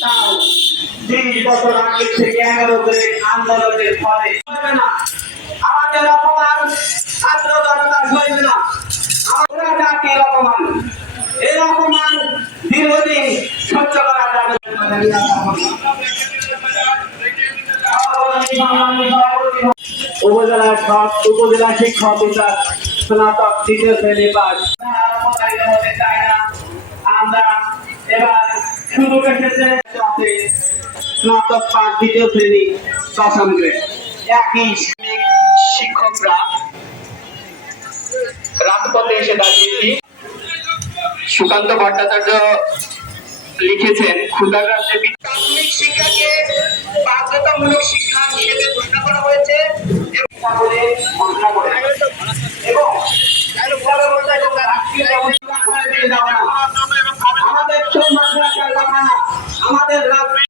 তাও 20 বছর আগে থেকে 11 দিনের আন্দোলনের ফলে না আমাদের অপমান ছাত্র জনতা হইবে না। আমরা জাতির অপমান, এই অপমান দীর্ঘদিন সহ্য করা যাবে উপজেলা শিক্ষক বিভাগ স্নাতক তৃতীয় শ্রেণী পাস। আমরা এবার শুরু এসেছে স্নাতক পাস দ্বিতীয় শ্রেণী দশম গ্রেড। একই শিক্ষকরা রাজপথে এসে দাঁড়িয়েছি। সুকান্ত ভট্টাচার্য লিখেছেন ক্ষুদ্রাগ্রামে প্রাথমিক শিক্ষাকে বাধ্যতামূলক শিক্ষা হিসেবে ঘোষণা করা হয়েছে এবং আমাদের